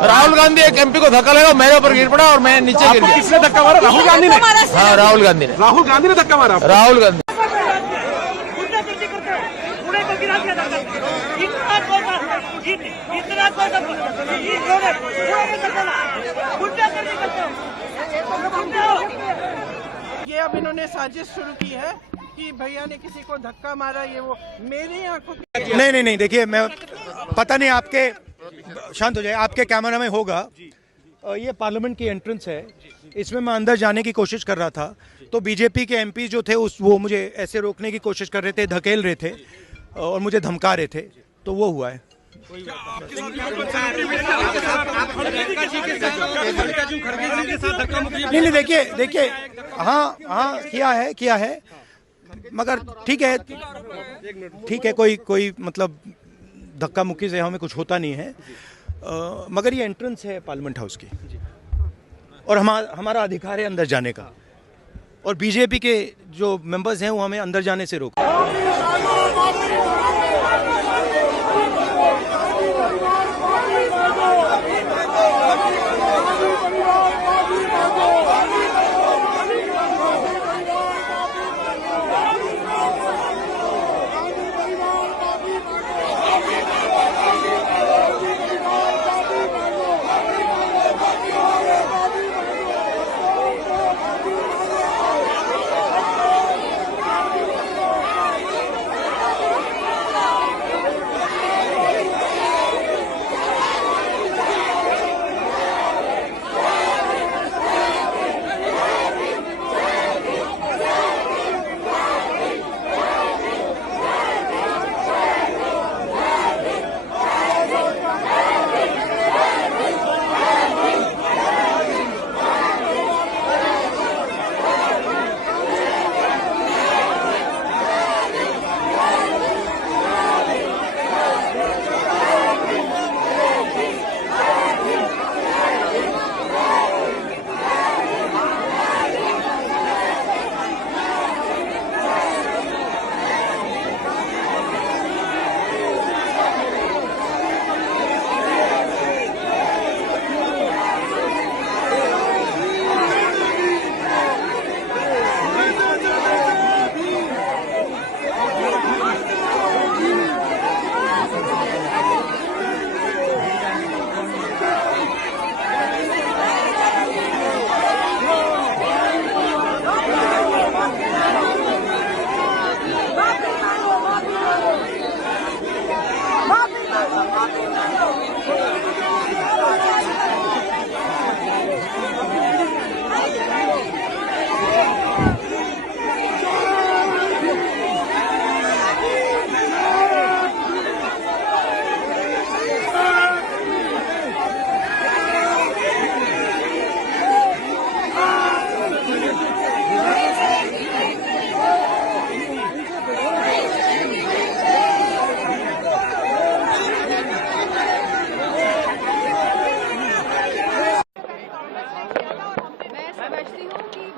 राहुल गांधी एक एमपी को धक्का लगा, मेरे ऊपर गिर पड़ा और मैं नीचे गिर गया। किसने धक्का मारा? राहुल गांधी ने? हाँ, राहुल गांधी ने। राहुल गांधी ने धक्का मारा? राहुल गांधी। ये अब इन्होंने साजिश शुरू की है कि भैया ने किसी को धक्का मारा, ये वो मेरी आंखों नहीं, देखिए मैं पता नहीं आपके, शांत हो जाए, आपके कैमरा में होगा, ये पार्लियामेंट की एंट्रेंस है, इसमें मैं अंदर जाने की कोशिश कर रहा था तो बीजेपी के एमपी जो थे वो मुझे ऐसे रोकने की कोशिश कर रहे थे, धकेल रहे थे और मुझे धमका रहे थे, तो वो हुआ है। नहीं, देखिए हाँ किया है मगर ठीक है, कोई मतलब धक्का मुक्की से हमें कुछ होता नहीं है, मगर ये एंट्रेंस है पार्लियामेंट हाउस की और हमारा अधिकार है अंदर जाने का, और बीजेपी के जो मेंबर्स हैं वो हमें अंदर जाने से रोक।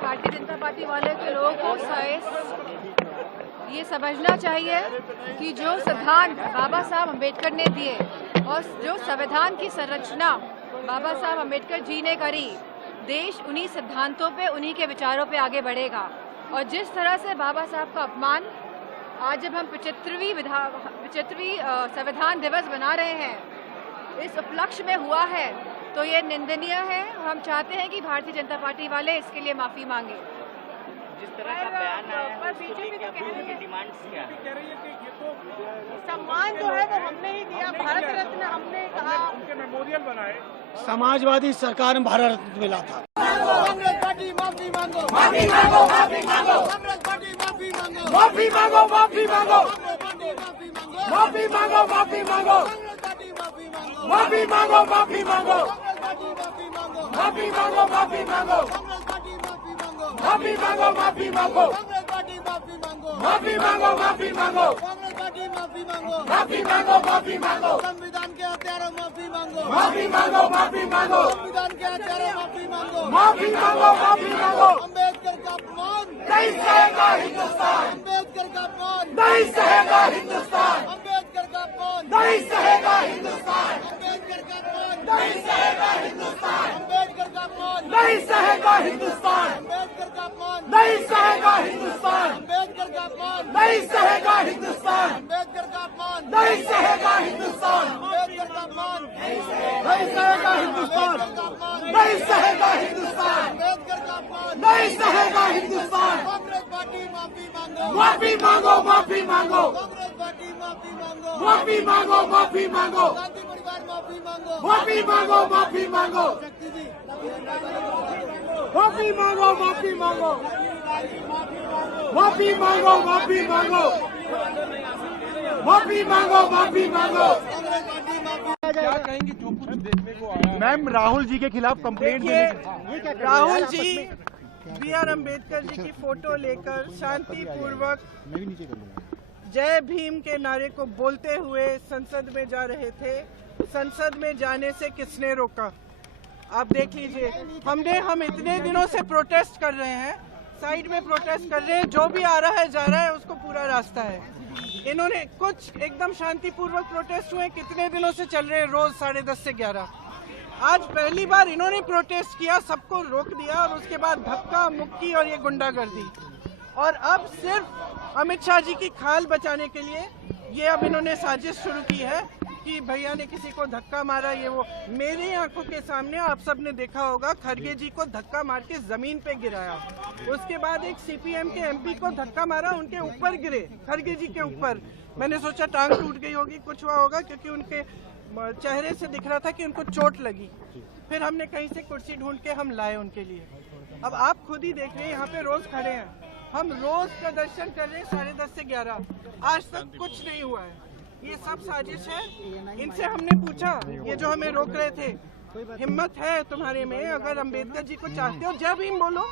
भारतीय जनता पार्टी वाले के लोगों को ये समझना चाहिए कि जो सिद्धांत बाबा साहब अम्बेडकर ने दिए और जो संविधान की संरचना बाबा साहब अम्बेडकर जी ने करी, देश उन्हीं सिद्धांतों पे, उन्हीं के विचारों पे आगे बढ़ेगा। और जिस तरह से बाबा साहब का अपमान आज जब हम 75वीं संविधान दिवस बना रहे हैं, इस उपलक्ष्य में हुआ है, तो ये निंदनीय है। हम चाहते हैं कि भारतीय जनता पार्टी वाले इसके लिए माफी मांगे। जिस तरह का बयान आया है, बीजेपी की डिमांड्स क्या है? सम्मान जो है वो हमने ही दिया, भारत रत्न हमने कहा, उनके मेमोरियल बनाए। समाजवादी सरकार में भारत रत्न मिला था। कांग्रेस पार्टी माफी मांगो, माफी मांगो, माफी मांगो, कांग्रेस पार्टी माफी मांगो, माफी मांगो, माफी मांगो, माफी मांगो, माफी मांगो, माफी मांगो, माफी मांगो, माफी मांगो, माफी मांगो, माफी मांगो, माफी मांगो, माफी मांगो, माफी मांगो, माफी मांगो, माफी मांगो, संविधान के हत्यारों माफी मांगो, माफी मांगो, माफी मांगो, संविधान के हत्यारों माफी मांगो, माफी मांगो, माफी मांगो, अम्बेडकर का अपमान नहीं सहेगा हिंदुस्तान, अम्बेडकर का अपमान नहीं सहेगा हिंदुस्तान, अम्बेडकर का अपमान नहीं सहेगा हिंदुस्तान, अम्बेडकर का अपमान नहीं सहेगा नहीं सहेगा हिंदुस्तान, अम्बेडकर का अपमान नहीं सहेगा हिंदुस्तान, अम्बेडकर का अपमान नहीं सहेगा हिंदुस्तान, अम्बेडकर का अपमान नहीं सहेगा हिंदुस्तान, अम्बेडकर का अपमान नहीं सहेगा हिंदुस्तान, नहीं सहेगा हिंदुस्तान, अम्बेडकर का अपमान नहीं सहेगा हिंदुस्तान। कांग्रेस पार्टी माफी मांगो, माफी मांगो, माफी मांगो, कांग्रेस पार्टी माफी मांगो, माफी मांगो, माफी मांगो, गांधी परिवार माफी मांगो, माफी मांगो, माफी मांगो, माफी मांगो, माफी मांगो, माफी मांगो, माफी मांगो, माफी मांगो, माफी मांगो। क्या कहेंगे जो कुछ देखने को आया? मैम राहुल जी के खिलाफ complaint Rahul ji B R Ambedkar ji की फोटो लेकर शांतिपूर्वक जय भीम के नारे को बोलते हुए संसद में जा रहे थे। संसद में जाने से किसने रोका? आप देख लीजिए, हम इतने दिनों से प्रोटेस्ट कर रहे हैं, साइड में प्रोटेस्ट कर रहे हैं, जो भी आ रहा है जा रहा है, उसको पूरा रास्ता है। इन्होंने कुछ एकदम शांतिपूर्वक प्रोटेस्ट हुए, कितने दिनों से चल रहे हैं, रोज 10:30 से 11। आज पहली बार इन्होंने प्रोटेस्ट किया, सबको रोक दिया और उसके बाद धक्का मुक्की और ये गुंडागर्दी। और अब सिर्फ अमित शाह जी की खाल बचाने के लिए ये अब इन्होंने साजिश शुरू की है कि भैया ने किसी को धक्का मारा, ये वो। मेरी आंखों के सामने आप सब ने देखा होगा, खड़गे जी को धक्का मार के जमीन पे गिराया, उसके बाद एक सीपीएम के एमपी को धक्का मारा, उनके ऊपर गिरे, खड़गे जी के ऊपर। मैंने सोचा टांग टूट गई होगी, कुछ हुआ होगा, क्योंकि उनके चेहरे से दिख रहा था कि उनको चोट लगी। फिर हमने कहीं से कुर्सी ढूंढ के हम लाए उनके लिए। अब आप खुद ही देख रहे हैं, यहाँ पे रोज खड़े हैं, हम रोज प्रदर्शन कर रहे हैं 10:30 से 11। आज तक कुछ नहीं हुआ है, ये सब साजिश है। इनसे हमने पूछा, ये जो हमें रोक रहे थे, हिम्मत है तुम्हारे में, अगर अम्बेडकर जी को चाहते हो जय भीम बोलो।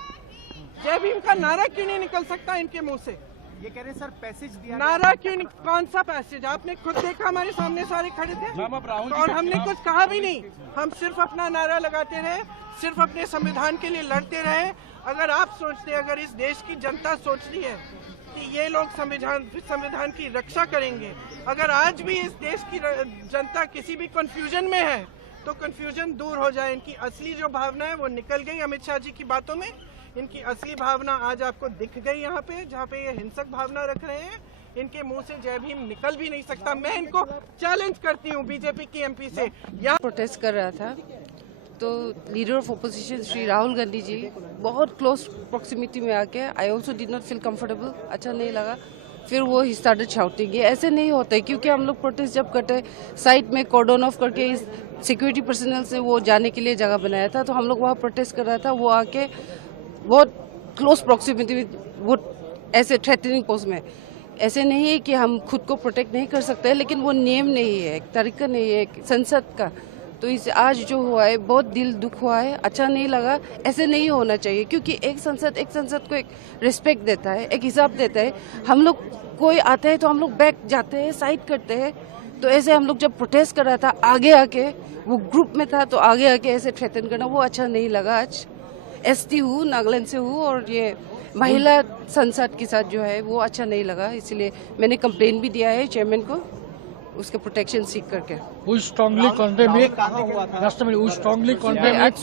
जय भीम का नारा क्यों नहीं निकल सकता इनके मुंह से? ये कह रहे सर पैसेज दिया, नारा क्यों नहीं? कौन सा पैसेज? आपने खुद देखा, हमारे सामने सारे खड़े थे और हमने कुछ कहा भी नहीं। हम सिर्फ अपना नारा लगाते रहे, सिर्फ अपने संविधान के लिए लड़ते रहे। अगर आप सोचते, अगर इस देश की जनता सोच रही है कि ये लोग संविधान की रक्षा करेंगे, अगर आज भी इस देश की जनता किसी भी कंफ्यूजन में है, तो कंफ्यूजन दूर हो जाए। इनकी असली जो भावना है वो निकल गई अमित शाह जी की बातों में। इनकी असली भावना आज आपको दिख गई यहाँ पे, जहाँ पे ये हिंसक भावना रख रहे हैं। इनके मुंह से जय भीम निकल भी नहीं सकता। मैं इनको चैलेंज करती हूँ बीजेपी की एमपी से। यहाँ प्रोटेस्ट कर रहा था तो leader of opposition Shri Rahul Gandhi ji बहुत क्लोज प्रॉक्सिमिटी में आके, I also did not feel comfortable, अच्छा नहीं लगा। फिर वो ही स्टार्टेड शाउटिंग। ये ऐसे नहीं होता है, क्योंकि हम लोग प्रोटेस्ट जब करते साइड में कॉर्डन ऑफ करके इस सिक्योरिटी पर्सनल से वो जाने के लिए जगह बनाया था, तो हम लोग वहाँ प्रोटेस्ट कर रहा था। वो आके बहुत क्लोज प्रॉक्सिमिटी में, वो ऐसे थ्रेटनिंग पोज में। ऐसे नहीं है कि हम खुद को प्रोटेक्ट नहीं कर सकते, लेकिन वो नियम नहीं है, एक तरीका नहीं है संसद का। तो इस आज जो हुआ है बहुत दिल दुख हुआ है, अच्छा नहीं लगा। ऐसे नहीं होना चाहिए, क्योंकि एक संसद को एक रिस्पेक्ट देता है, एक हिसाब देता है। हम लोग कोई आता है तो हम लोग बैक जाते हैं, साइड करते हैं। तो ऐसे हम लोग जब प्रोटेस्ट कर रहा था, आगे आके वो ग्रुप में था, तो आगे आके ऐसे थ्रेटन करना वो अच्छा नहीं लगा। आज एसटी हूँ, नागालैंड से हूँ, और ये महिला संसद के साथ जो है वो अच्छा नहीं लगा, इसलिए मैंने कंप्लेन भी दिया है चेयरमैन को, उसके प्रोटेक्शन सीख करके। We strongly condemn it. Just a minute. We strongly condemn it.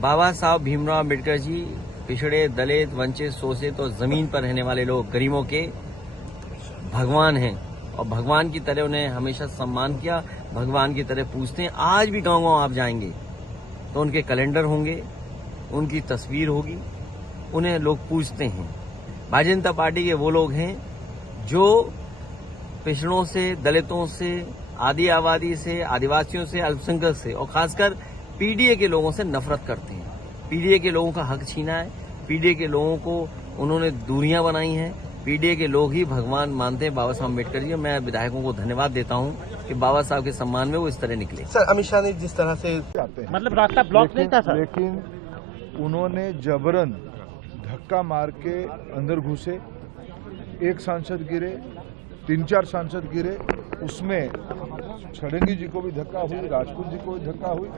बाबा साहब भीमराव अम्बेडकर जी पिछड़े, दलित, वंचित, शोषित और जमीन पर रहने वाले लोग, गरीबों के भगवान हैं, और भगवान की तरह उन्हें हमेशा सम्मान किया, भगवान की तरह पूजते हैं। आज भी गाँव-गाँव आप जाएंगे तो उनके कैलेंडर होंगे, उनकी तस्वीर होगी, उन्हें लोग पूजते हैं। भारतीय जनता पार्टी के वो लोग हैं जो पिछड़ों से, दलितों से, आदि आबादी से, आदिवासियों से, अल्पसंख्यक से और खासकर पीडीए के लोगों से नफरत करते हैं। पीडीए के लोगों का हक छीना है, पीडीए के लोगों को उन्होंने दूरियां बनाई हैं। पीडीए के लोग ही भगवान मानते हैं बाबा साहब अम्बेडकर जी। मैं विधायकों को धन्यवाद देता हूं कि बाबा साहब के सम्मान में वो इस तरह निकले। सर अमित शाह ने जिस तरह से मतलब रास्ता ब्लॉक नहीं था सर, लेकिन उन्होंने जबरन धक्का मार के अंदर घुसे, एक सांसद गिरे, 3-4 सांसद गिरे, उसमें षडंगी जी को भी धक्का हुई, राजपूत जी को भी धक्का हुई,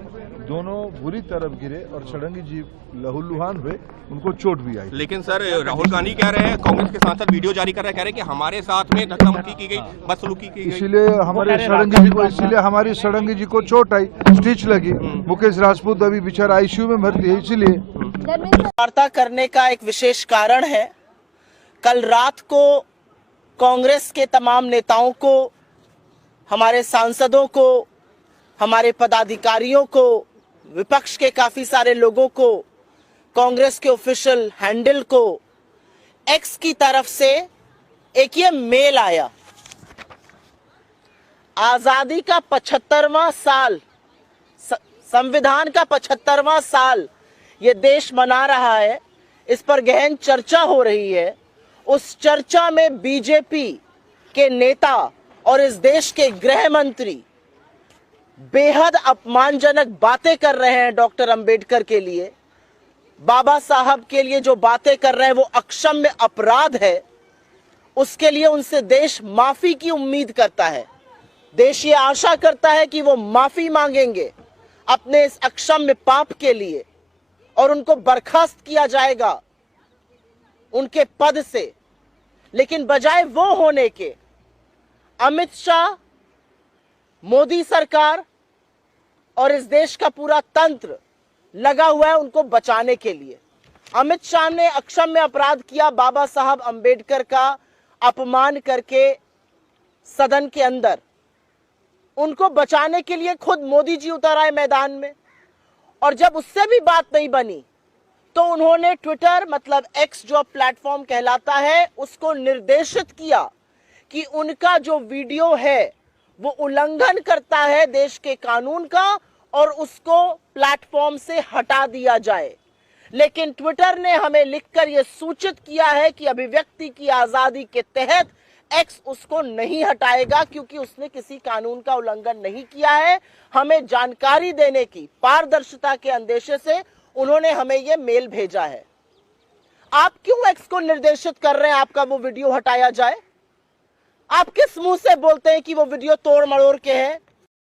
दोनों बुरी तरफ गिरे और षडंगी जी लहूलुहान हुए, उनको चोट भी आई। लेकिन सर राहुल गांधी कह रहे हैं, कांग्रेस के सांसद वीडियो जारी कर रहे हैं, कह रहे हैं कि हमारे साथ में धक्का मुक्की की गई, बदसलूकी की गई, इसीलिए हमारी षडंगी जी को चोट आई, स्टिच लगी। मुकेश राजपूत अभी बेचारा आईसीयू में भर्ती है। इसीलिए वार्ता करने का एक विशेष कारण है, कल रात को कांग्रेस के तमाम नेताओं को, हमारे सांसदों को, हमारे पदाधिकारियों को, विपक्ष के काफी सारे लोगों को, कांग्रेस के ऑफिशियल हैंडल को एक्स की तरफ से एक ये मेल आया। आजादी का 75वां साल, संविधान का 75वां साल ये देश मना रहा है, इस पर गहन चर्चा हो रही है। उस चर्चा में बीजेपी के नेता और इस देश के गृह मंत्री बेहद अपमानजनक बातें कर रहे हैं डॉक्टर अंबेडकर के लिए, बाबा साहब के लिए जो बातें कर रहे हैं वो अक्षम्य अपराध है। उसके लिए उनसे देश माफी की उम्मीद करता है। देश ये आशा करता है कि वो माफी मांगेंगे अपने इस अक्षम्य पाप के लिए और उनको बर्खास्त किया जाएगा उनके पद से। लेकिन बजाय वो होने के, अमित शाह, मोदी सरकार और इस देश का पूरा तंत्र लगा हुआ है उनको बचाने के लिए। अमित शाह ने अक्षम्य अपराध किया, बाबा साहब अंबेडकर का अपमान करके सदन के अंदर। उनको बचाने के लिए खुद मोदी जी उतर आए मैदान में, और जब उससे भी बात नहीं बनी तो उन्होंने ट्विटर, मतलब एक्स जो प्लेटफॉर्म कहलाता है, उसको निर्देशित किया कि उनका जो वीडियो है वो उल्लंघन करता है देश के कानून का और उसको प्लेटफॉर्म से हटा दिया जाए। लेकिन ट्विटर ने हमें लिखकर यह सूचित किया है कि अभिव्यक्ति की आजादी के तहत एक्स उसको नहीं हटाएगा, क्योंकि उसने किसी कानून का उल्लंघन नहीं किया है। हमें जानकारी देने की पारदर्शिता के अंदेशे से उन्होंने हमें यह मेल भेजा है। आप क्यों एक्स को निर्देशित कर रहे हैं आपका वो वीडियो हटाया जाए? आप किस मुंह से बोलते हैं कि वो वीडियो तोड़ मरोड़ के है?